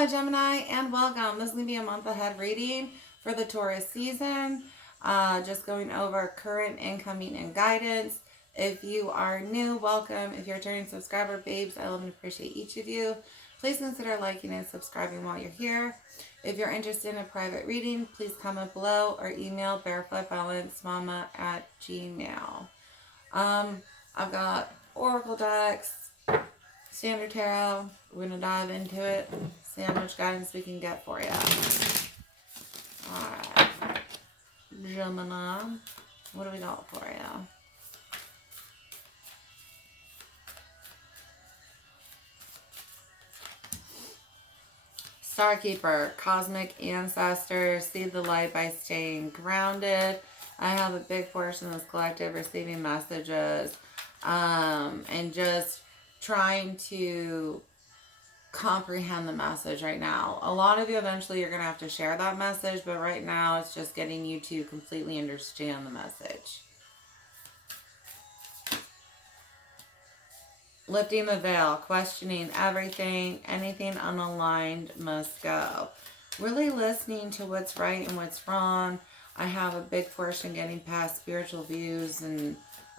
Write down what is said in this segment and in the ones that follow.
Hello Gemini and welcome. This is going to be a month ahead reading for the Taurus season. Just going over current, incoming, and guidance. If you are new, welcome. If you're a returning subscriber, babes, I love and appreciate each of you. Please consider liking and subscribing while you're here. If you're interested in a private reading, please comment below or email barefootbalancedmama@gmail. I've got Oracle decks, Standard Tarot. We're going to dive into it, see how much guidance we can get for you. Alright. Gemini, what do we got for you? Starkeeper, cosmic ancestors, see the light by staying grounded. I have a big portion of this collective receiving messages and just trying to comprehend the message right now. A lot of you eventually you're going to have to share that message, but right now it's just getting you to completely understand the message. Lifting the veil, questioning everything, anything unaligned must go. Really listening to what's right and what's wrong. I have a big portion getting past spiritual views or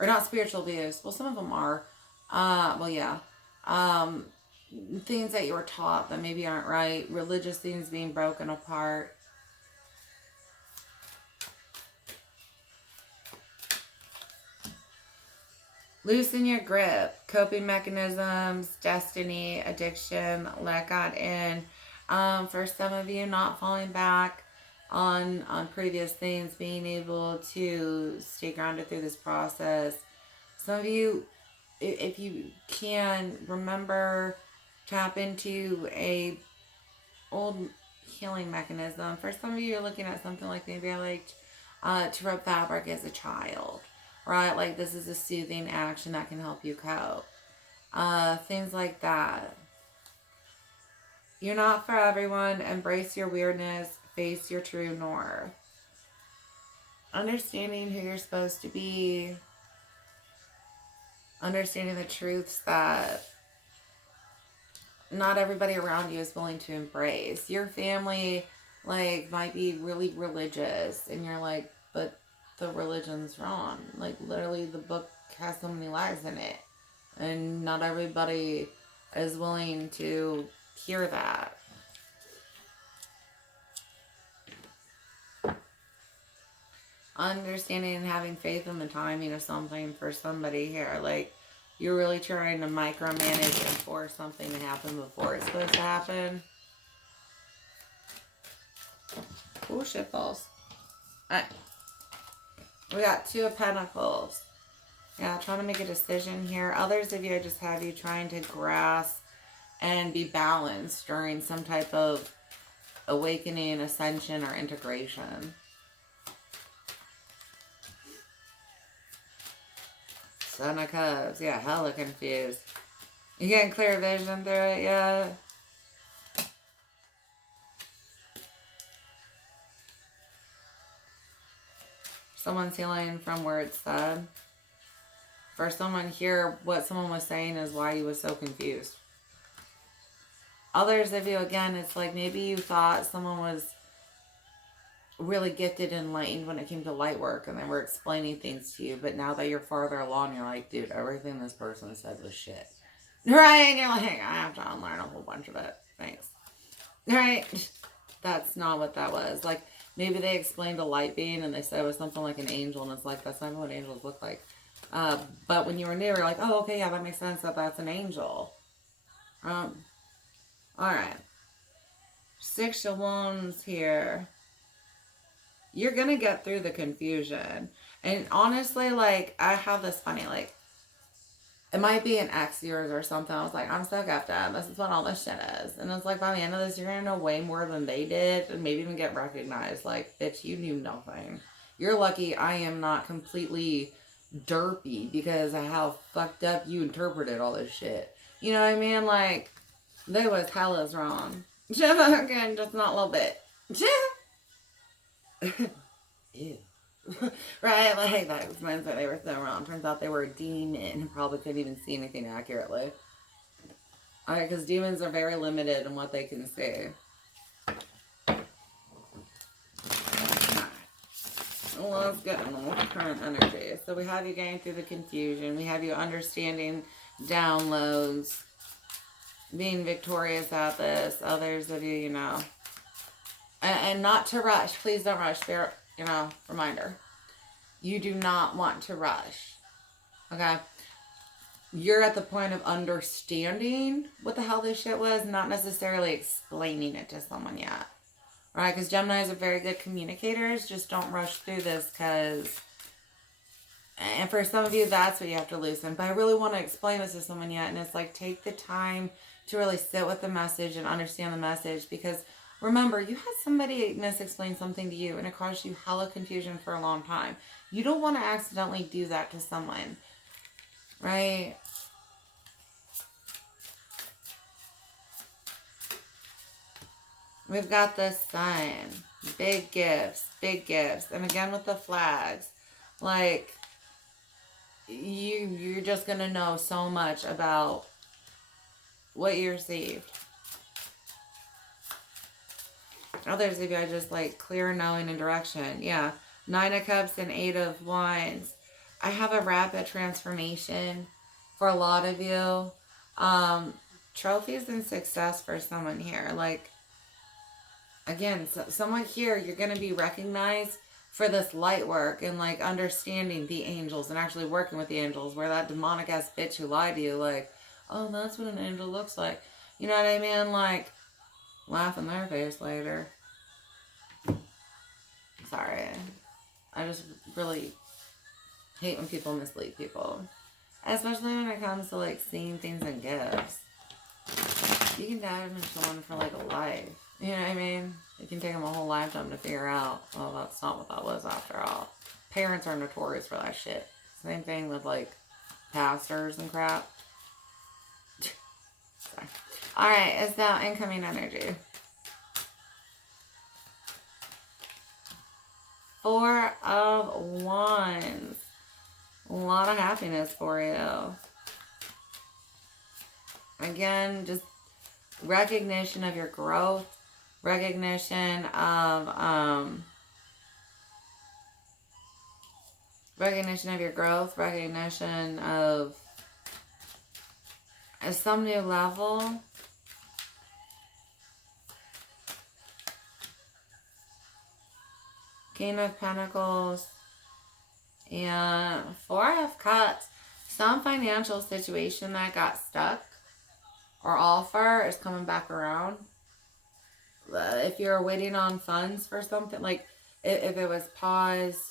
not spiritual views. Well, some of them are. Things that you were taught that maybe aren't right. Religious things being broken apart. Loosen your grip, coping mechanisms, destiny, addiction, let God in. For some of you, not falling back on previous things, being able to stay grounded through this process. Some of you, if you can, remember, tap into a old healing mechanism. For some of you, you're looking at something like maybe I liked to rub fabric as a child. Right, like this is a soothing action that can help you cope. Things like that. You're not for everyone. Embrace your weirdness. Face your true north. Understanding who you're supposed to be. Understanding the truths that not everybody around you is willing to embrace. Your family, might be really religious, and you're like, but the religion's wrong. Literally the book has so many lies in it, and not everybody is willing to hear that. Understanding and having faith in the timing of something for somebody here. You're really trying to micromanage and force something to happen before it's supposed to happen. Oh, shit balls. Alright. We got Two of Pentacles. Yeah, trying to make a decision here. Others of you, I just have you trying to grasp and be balanced during some type of awakening, ascension, or integration. Son of Cups. Yeah, hella confused. You getting clear vision through it yet? Someone's healing from where it's said. For someone here, what someone was saying is why you was so confused. Others of you, again, it's like maybe you thought someone was really gifted and enlightened when it came to light work, and they were explaining things to you, but now that you're farther along, you're like, dude, everything this person said was shit. Right? And you're like, I have to unlearn a whole bunch of it. Thanks. Right? That's not what that was. Maybe they explained a light being and they said it was something like an angel, and it's like, that's not what angels look like. But when you were new, you're like, oh, okay, yeah, that makes sense that that's an angel. Alright. 6 of Wands here. You're gonna get through the confusion. And honestly, I have this funny, it might be an ex of yours or something. I was like, I'm so effed up. This is what all this shit is. And it's like, by the end of this, you're going to know way more than they did. And maybe even get recognized. Bitch, you knew nothing. You're lucky I am not completely derpy because of how fucked up you interpreted all this shit. You know what I mean? They was hella's wrong. Again, just not a little bit. Ew. Right, that meant that they were so wrong. Turns out they were a demon and probably couldn't even see anything accurately. Alright, because demons are very limited in what they can see. Well, let's get in the current energy. So we have you getting through the confusion. We have you understanding downloads, being victorious at this. Others of you, you know. And not to rush. Please don't rush. Spirit, you know, reminder. You do not want to rush. Okay? You're at the point of understanding what the hell this shit was, not necessarily explaining it to someone yet. Right? Because Geminis are very good communicators. Just don't rush through this because... And for some of you, that's what you have to loosen. But I really want to explain this to someone yet. And it's like, take the time to really sit with the message and understand the message. Because remember, you had somebody mis-explain something to you and it caused you hella confusion for a long time. You don't want to accidentally do that to someone. Right? We've got the sun. Big gifts. Big gifts. And again with the flags. Like, you're just going to know so much about what you received. Others of you are just like clear knowing and direction. Yeah. 9 of Cups and 8 of Wands. I have a rapid transformation for a lot of you. Trophies and success for someone here. Like, again, someone here, you're going to be recognized for this light work and like understanding the angels and actually working with the angels, where that demonic ass bitch who lied to you, like, oh, that's what an angel looks like. You know what I mean? Like, laugh in their face later. Sorry. I just really hate when people mislead people. Especially when it comes to like seeing things in gifts. You can dive into someone for like a life. You know what I mean? It can take them a whole lifetime to figure out, oh, that's not what that was after all. Parents are notorious for that shit. Same thing with like pastors and crap. Sorry. Alright, it's now incoming energy. 4 of Wands. A lot of happiness for you. Again, just recognition of your growth. Recognition of your growth. Recognition of some new level. King of Pentacles and 4 of Cups. Some financial situation that got stuck or offer is coming back around. If you're waiting on funds for something, like if it was paused,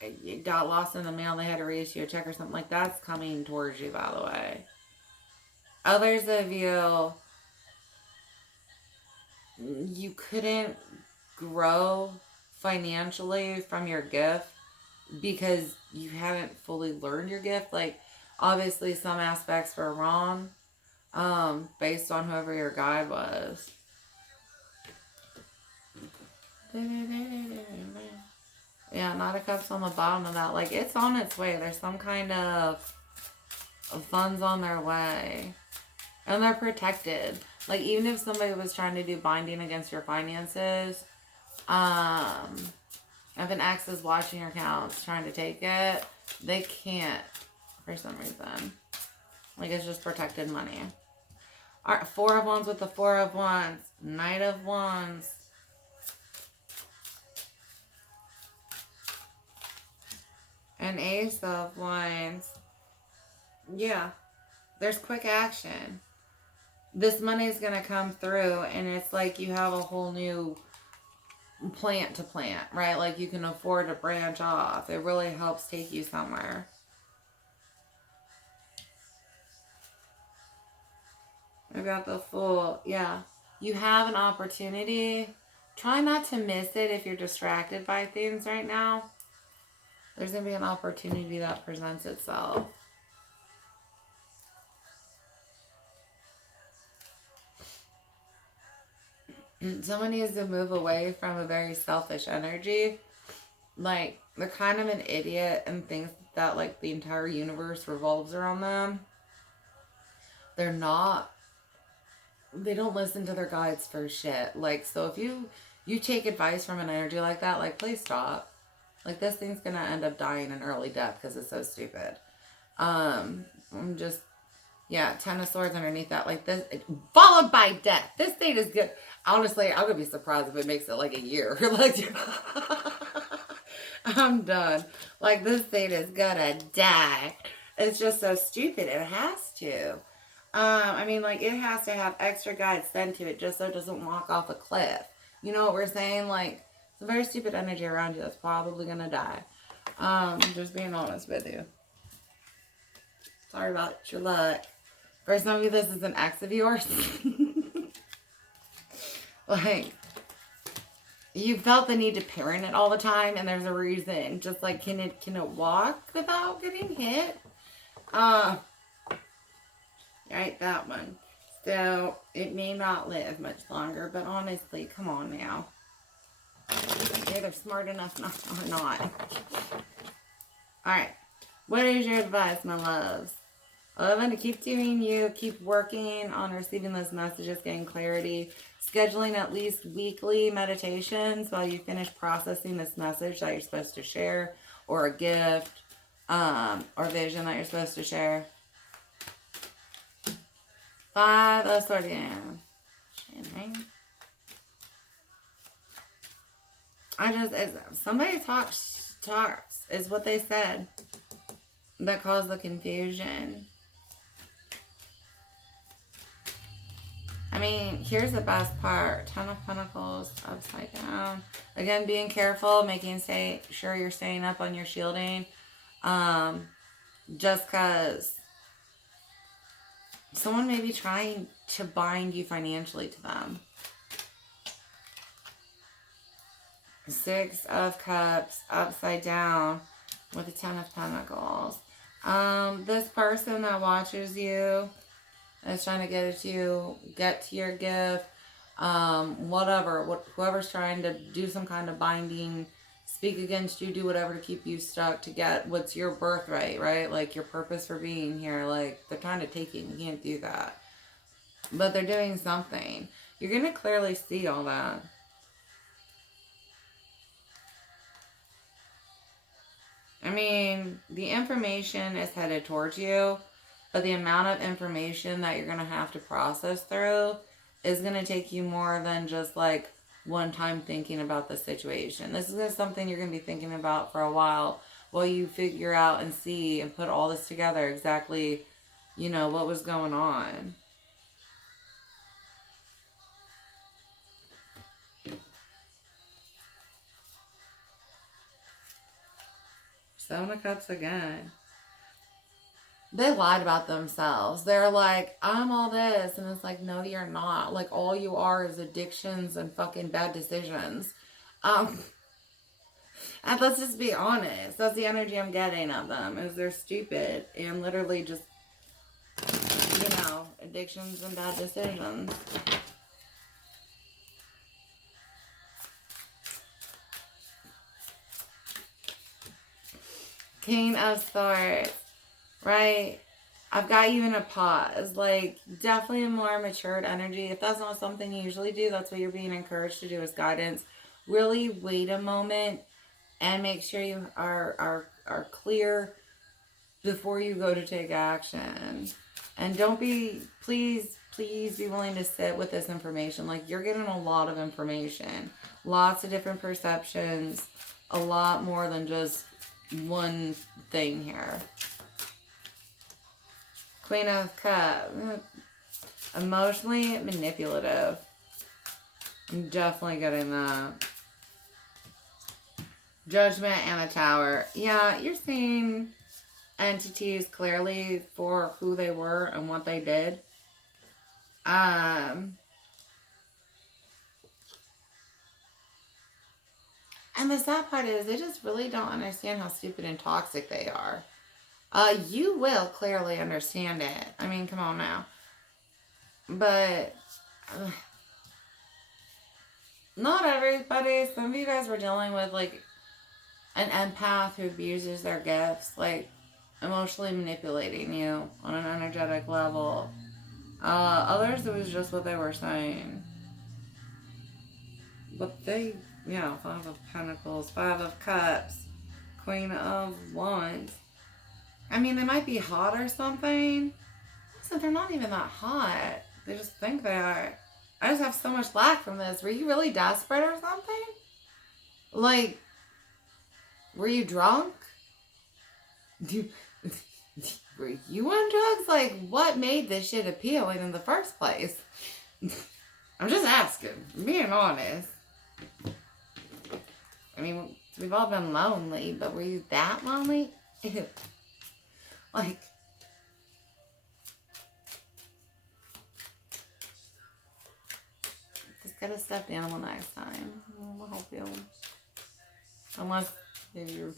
it got lost in the mail, they had to reissue a check or something, like that's coming towards you, by the way. Others of you, you couldn't grow financially from your gift because you haven't fully learned your gift. Like, obviously some aspects were wrong based on whoever your guide was. Yeah, Knight of Cups on the bottom of that. Like, it's on its way. There's some kind of funds on their way. And they're protected. Like, even if somebody was trying to do binding against your finances, if an ex is watching your accounts trying to take it, they can't for some reason. Like, it's just protected money. Alright, 4 of Wands with the 4 of Wands. Knight of Wands. An Ace of Wands. Yeah. There's quick action. This money is going to come through, and it's like you have a whole new plant to plant, right? Like, you can afford to branch off. It really helps take you somewhere. I've got the Fool. Yeah. You have an opportunity. Try not to miss it if you're distracted by things right now. There's going to be an opportunity that presents itself. Someone needs to move away from a very selfish energy. Like, they're kind of an idiot and thinks that, like, the entire universe revolves around them. they're not, they don't listen to their guides for shit. Like, so if you take advice from an energy like that, like, please stop. Like, this thing's gonna end up dying an early death because it's so stupid. I'm just, yeah, 10 of Swords underneath that, like this, followed by death. This thing is good. Honestly, I'm gonna be surprised if it makes it like a year. Like, I'm done. Like, this thing is gonna die. It's just so stupid. It has to. I mean, like, it has to have extra guides sent to it just so it doesn't walk off a cliff. You know what we're saying? Like, it's a very stupid energy around you that's probably gonna die. Just being honest with you. Sorry about your luck. For some of you, this is an ex of yours. Like, you felt the need to parent it all the time, and there's a reason. Just like, can it walk without getting hit? Right, that one. So it may not live much longer, but honestly, come on now. Either smart enough or not. All right. What is your advice, my loves? 11, to keep doing you, keep working on receiving those messages, getting clarity, scheduling at least weekly meditations while you finish processing this message that you're supposed to share, or a gift, or vision that you're supposed to share. 5 of Swords, yeah. Somebody talks, is what they said, that caused the confusion. I mean, here's the best part. 10 of Pentacles upside down. Again, being careful, making sure you're staying up on your shielding. Just because someone may be trying to bind you financially to them. 6 of Cups upside down with the 10 of Pentacles. This person that watches you is trying to get to your gift, whoever's trying to do some kind of binding, speak against you, do whatever to keep you stuck to get what's your birthright, right? Like, your purpose for being here. Like, they're trying to take it. You can't do that. But they're doing something. You're going to clearly see all that. I mean, the information is headed towards you, but the amount of information that you're going to have to process through is going to take you more than just like one time thinking about the situation. This is something you're going to be thinking about for a while you figure out and see and put all this together exactly, what was going on. Seven of Cups again. They lied about themselves. They're like, I'm all this. And it's like, no, you're not. Like, all you are is addictions and fucking bad decisions. And let's just be honest. That's the energy I'm getting of them, is they're stupid and literally just, addictions and bad decisions. King of Swords. Right? I've got you in a pause. Like, definitely a more matured energy. If that's not something you usually do, that's what you're being encouraged to do as guidance. Really wait a moment and make sure you are clear before you go to take action. And please be willing to sit with this information. Like, you're getting a lot of information. Lots of different perceptions. A lot more than just one thing here. Queen of Cups. Emotionally manipulative. I'm definitely getting that. Judgment and a Tower. Yeah, you're seeing entities clearly for who they were and what they did. And the sad part is they just really don't understand how stupid and toxic they are. You will clearly understand it. I mean, come on now. But not everybody. Some of you guys were dealing with like an empath who abuses their gifts, like emotionally manipulating you on an energetic level. Others, it was just what they were saying. But they, yeah, Five of Pentacles, Five of Cups, Queen of Wands. I mean, they might be hot or something. Listen, they're not even that hot. They just think they are. I just have so much lack from this. Were you really desperate or something? Like, were you drunk? Were you on drugs? Like, what made this shit appealing in the first place? I'm just asking. I'm being honest. I mean, we've all been lonely, but were you that lonely? Ew. Like, just get a stuffed animal next time. I'll help you. Unless you're...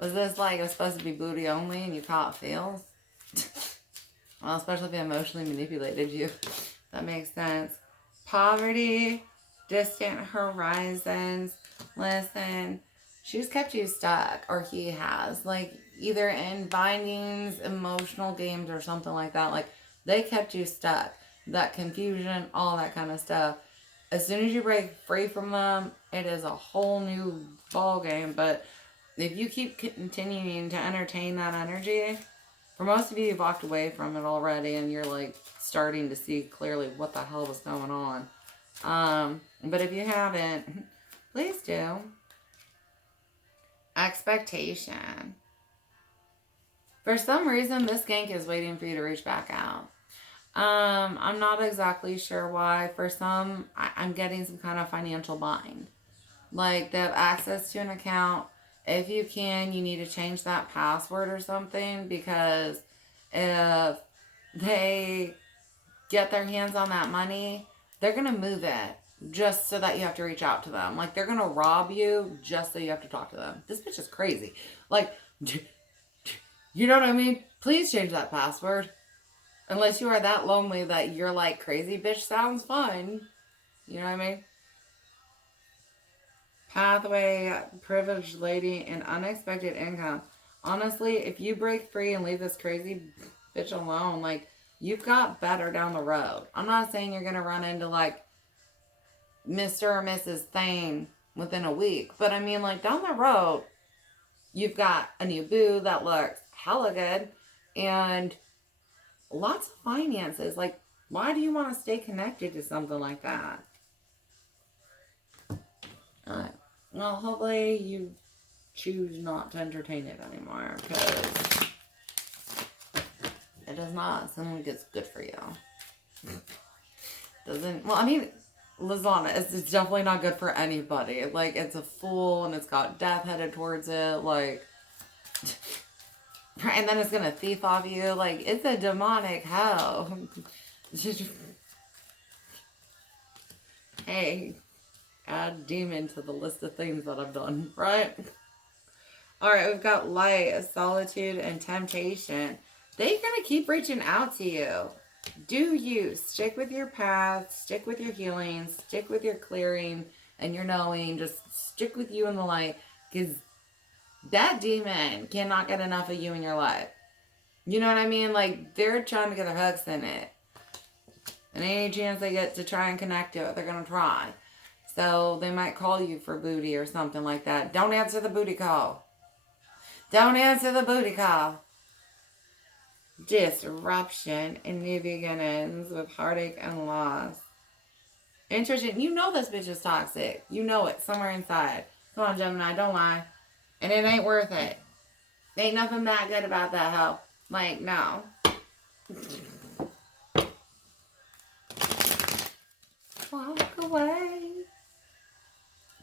Was this like, it was supposed to be booty only and you caught feels? Well, especially if they emotionally manipulated you. That makes sense. Poverty, distant horizons. Listen, she's kept you stuck, or he has. Like, either in bindings, emotional games, or something like that. Like, they kept you stuck. That confusion, all that kind of stuff. As soon as you break free from them, it is a whole new ball game. But if you keep continuing to entertain that energy, for most of you, you've walked away from it already and you're like starting to see clearly what the hell was going on. But if you haven't, please do. Expectation. For some reason, this gank is waiting for you to reach back out. I'm not exactly sure why. For some, I'm getting some kind of financial bind. Like, they have access to an account. If you can, you need to change that password or something, because if they get their hands on that money, they're going to move it just so that you have to reach out to them. Like, they're going to rob you just so you have to talk to them. This bitch is crazy. Like, you know what I mean? Please change that password. Unless you are that lonely that you're like, crazy bitch sounds fun. You know what I mean? Pathway, privileged lady, and unexpected income. Honestly, if you break free and leave this crazy bitch alone, like, you've got better down the road. I'm not saying you're going to run into, like, Mr. or Mrs. Thane within a week. But, I mean, like, down the road, you've got a new boo that looks hella good. And lots of finances. Like, why do you want to stay connected to something like that? Well, hopefully you choose not to entertain it anymore, because it does not seem like it's good for you. Doesn't, well, I mean, Lizana, it's definitely not good for anybody. Like, it's a fool, and it's got death headed towards it, like, and then it's gonna thief off you. Like, it's a demonic hell. Hey, add demon to the list of things that I've done, right? Alright, we've got light, solitude, and temptation. They're going to keep reaching out to you. Do you stick with your path, stick with your healing, stick with your clearing and your knowing. Just stick with you in the light, because that demon cannot get enough of you in your life. You know what I mean? Like, they're trying to get their hooks in it. And any chance they get to try and connect to it, they're going to try. So they might call you for booty or something like that. Don't answer the booty call. Don't answer the booty call. Disruption and new beginnings with heartache and loss. Interesting. You know this bitch is toxic. You know it somewhere inside. Come on, Gemini, don't lie. And it ain't worth it. Ain't nothing that good about that hoe. Like, no. Walk away.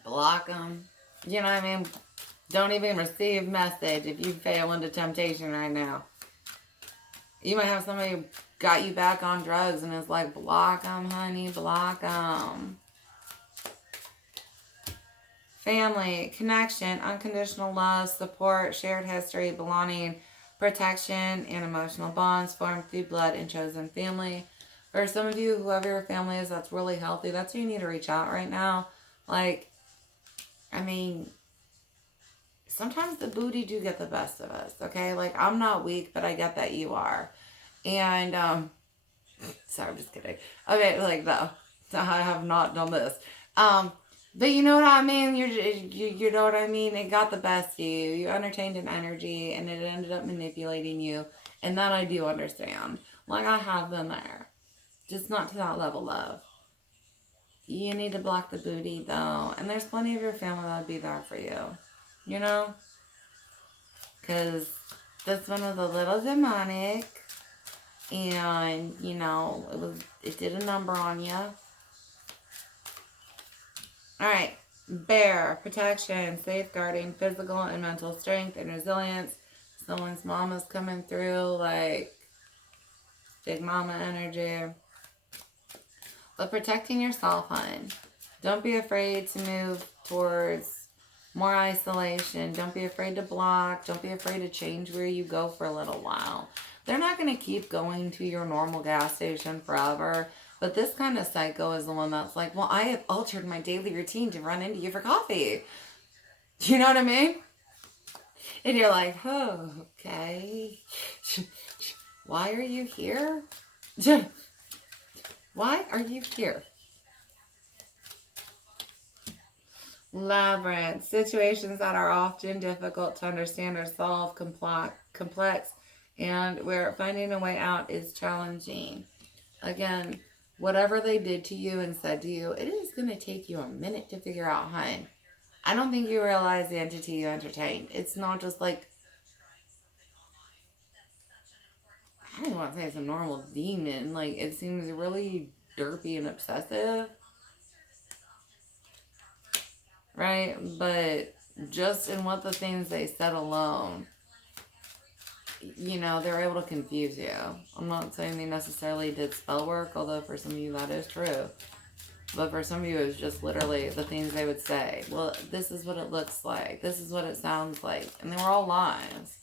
Block them. You know what I mean? Don't even receive message if you fail into temptation right now. You might have somebody who got you back on drugs and is like, block them, honey, block them. Family, connection, unconditional love, support, shared history, belonging, protection, and emotional bonds formed through blood and chosen family. For some of you, whoever your family is that's really healthy, that's who you need to reach out right now. Like, I mean, sometimes the booty do get the best of us, okay? Like, I'm not weak, but I get that you are. And Sorry, I'm just kidding. Okay, like, no. I have not done this. But you know what I mean? You know what I mean? It got the best of you. You entertained an energy and it ended up manipulating you. And that I do understand. Like, I have been there. Just not to that level of. You need to block the booty, though. And there's plenty of your family that'll be there for you. You know? Because this one was a little demonic. And, you know, it did a number on you. Alright. Bear. Protection. Safeguarding. Physical and mental strength and resilience. Someone's mama's coming through. Like, big mama energy. But protecting yourself, hon. Don't be afraid to move towards more isolation. Don't be afraid to block. Don't be afraid to change where you go for a little while. They're not going to keep going to your normal gas station forever. But this kind of psycho is the one that's like, well, I have altered my daily routine to run into you for coffee. You know what I mean? And you're like, oh, okay. Why are you here? Why are you here? Labyrinth. Situations that are often difficult to understand or solve, complex, and where finding a way out is challenging. Again, whatever they did to you and said to you, it is going to take you a minute to figure out, hun. I don't think you realize the entity you entertained. It's not just like, I don't want to say it's a normal demon. Like, it seems really derpy and obsessive. Right? But just in what the things they said alone, you know, they're able to confuse you. I'm not saying they necessarily did spell work, although for some of you that is true. But for some of you, it's just literally the things they would say. Well, this is what it looks like. This is what it sounds like. And they were all lies.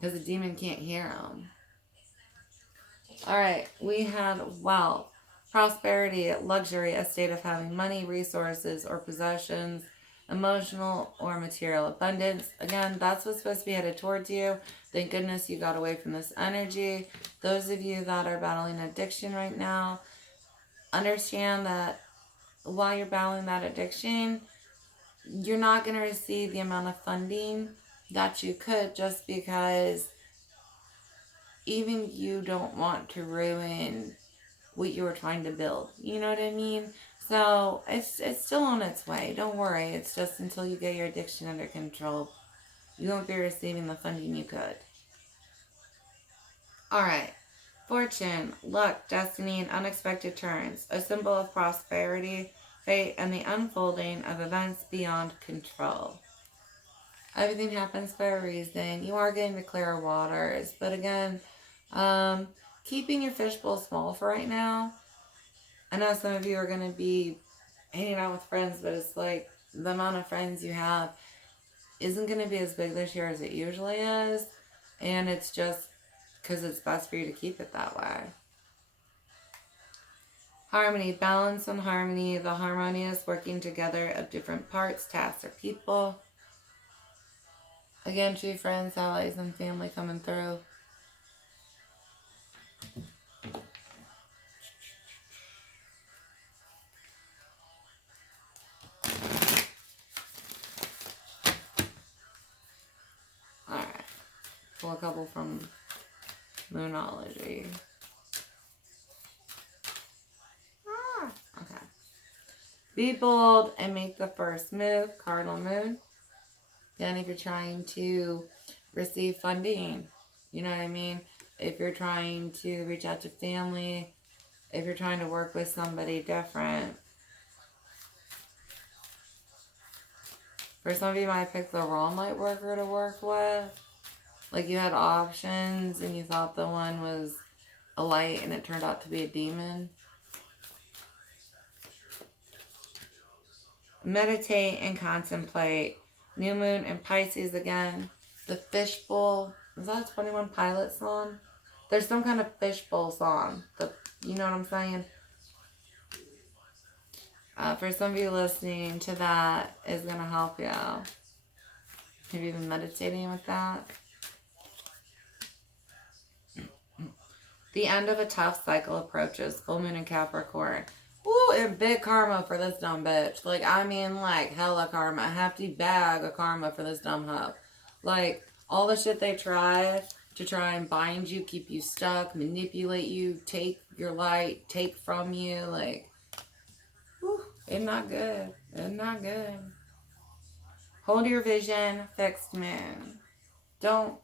Because the demon can't hear them. Alright, we had wealth, prosperity, luxury, a state of having money, resources, or possessions, emotional or material abundance. Again, that's what's supposed to be headed towards you. Thank goodness you got away from this energy. Those of you that are battling addiction right now, understand that while you're battling that addiction, you're not going to receive the amount of funding that you could, just because even you don't want to ruin what you were trying to build. You know what I mean? So it's still on its way. Don't worry. It's just until you get your addiction under control, you won't be receiving the funding you could. Alright. Fortune, luck, destiny, and unexpected turns. A symbol of prosperity, fate, and the unfolding of events beyond control. Everything happens for a reason. You are getting to clearer waters. But again, keeping your fishbowl small for right now. I know some of you are going to be hanging out with friends, but it's like the amount of friends you have isn't going to be as big this year as it usually is. And it's just because it's best for you to keep it that way. Harmony, balance and harmony, the harmonious working together of different parts, tasks, or people. Again, true friends, allies, and family coming through. Alright. Pull a couple from Moonology. Okay. Be bold and make the first move, Cardinal Moon. Then if you're trying to receive funding, you know what I mean? If you're trying to reach out to family, if you're trying to work with somebody different. For some of you, might pick the wrong light worker to work with. Like you had options and you thought the one was a light and it turned out to be a demon. Meditate and contemplate. New moon in Pisces again. The fishbowl. Is that a 21 Pilots song? There's some kind of fishbowl song. You know what I'm saying? For some of you listening to that is going to help you out. Have you been meditating with that? The end of a tough cycle approaches. Full moon in Capricorn. Woo, and big karma for this dumb bitch. Like, I mean, like, hella karma. A hefty bag of karma for this dumb hoe. Like, all the shit they try to try and bind you, keep you stuck, manipulate you, take your light, take from you. Like, whew, it's not good. It's not good. Hold your vision, fixed moon. Don't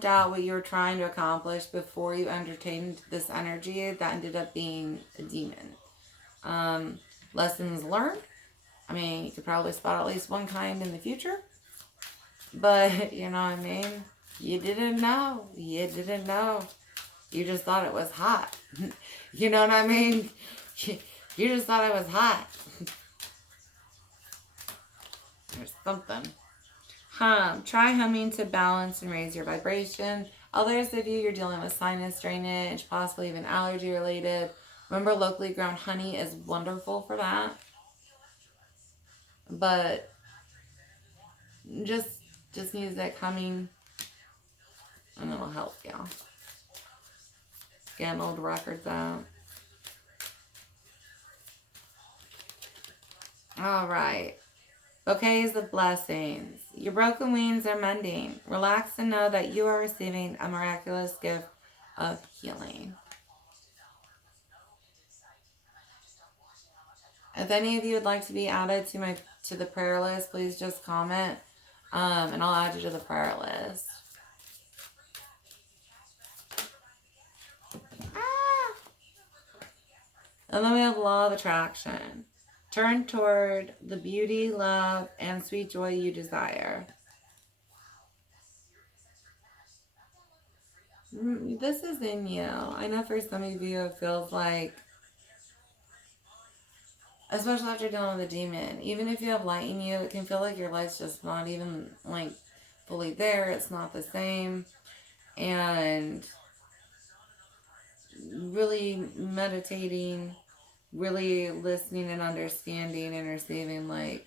doubt what you were trying to accomplish before you entertained this energy that ended up being a demon. Lessons learned. I mean, you could probably spot at least one kind in the future. But, you know what I mean? You didn't know. You didn't know. You just thought it was hot. You know what I mean? You just thought it was hot. There's something. Try humming to balance and raise your vibration. Others of you, you're dealing with sinus drainage, possibly even allergy related. Remember, locally grown honey is wonderful for that. But just music, humming, and it'll help y'all. Getting old records out. All right. Bouquets of blessings. Your broken wings are mending. Relax and know that you are receiving a miraculous gift of healing. If any of you would like to be added to the prayer list, please just comment, and I'll add you to the prayer list. And then we have law of attraction. Turn toward the beauty, love, and sweet joy you desire. This is in you. I know for some of you it feels like, especially after dealing with a demon, even if you have light in you, it can feel like your light's just not even like fully there. It's not the same. And really meditating, really listening and understanding and receiving like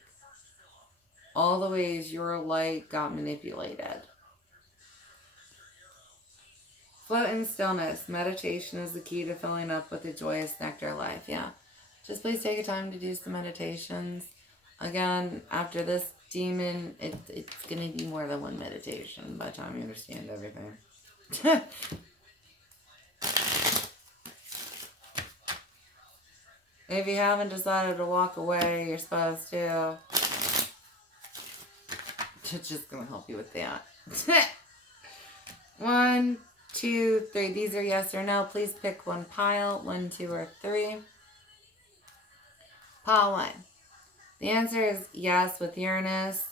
all the ways your light got manipulated. Float in stillness. Meditation is the key to filling up with the joyous nectar life. Yeah. Just please take a time to do some meditations. Again, after this demon, it's going to be more than one meditation by the time you understand everything. If you haven't decided to walk away, you're supposed to. It's just going to help you with that. 1, 2, 3. These are yes or no. Please pick one pile. 1, 2, or 3. Pile 1. The answer is yes with Uranus.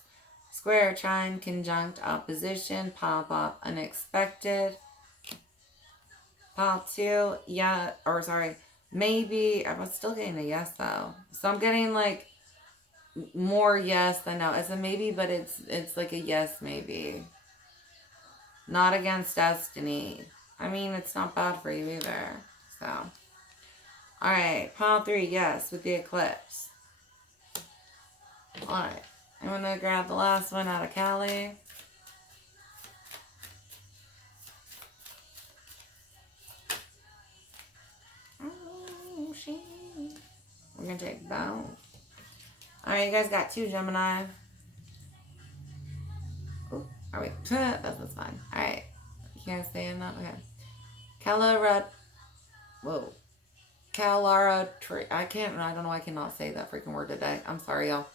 Square, trine, conjunct, opposition. Pile up, unexpected. Pile 2, yeah, or sorry, maybe. I was still getting a yes though. So I'm getting like more yes than no. It's a maybe, but it's like a yes maybe. Not against destiny. I mean, it's not bad for you either. So, all right, pile 3, yes, with the eclipse. All right, I'm gonna grab the last one out of Cali. Oh, shit. We're gonna take both. All right, you guys got 2 Gemini. Oh, all right, that's fine. All right, you guys saying that? Okay. Calara tree. I don't know, I cannot say that freaking word today. I'm sorry, y'all.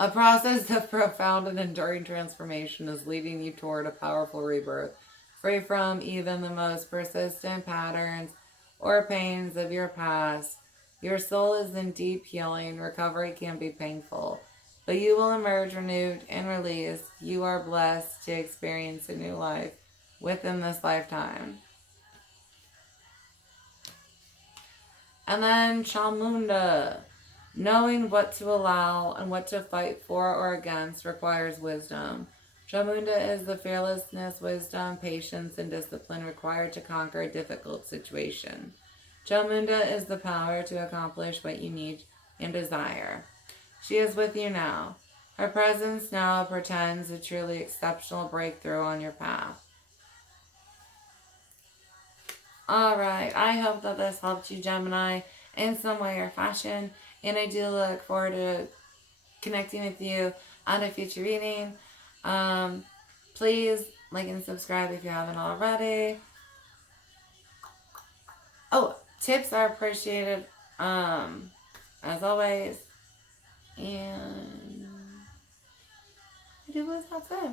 A process of profound and enduring transformation is leading you toward a powerful rebirth, free from even the most persistent patterns or pains of your past. Your soul is in deep healing. Recovery can be painful, but you will emerge renewed and released. You are blessed to experience a new life within this lifetime. And then Chamunda. Knowing what to allow and what to fight for or against requires wisdom. Chamunda is the fearlessness, wisdom, patience, and discipline required to conquer a difficult situation. Chamunda is the power to accomplish what you need and desire. She is with you now. Her presence now portends a truly exceptional breakthrough on your path. Alright, I hope that this helped you, Gemini, in some way or fashion. And I do look forward to connecting with you on a future reading. Please like and subscribe if you haven't already. Oh, tips are appreciated, as always. And I do believe that's it.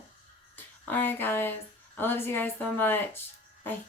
Alright, guys. I love you guys so much. Bye.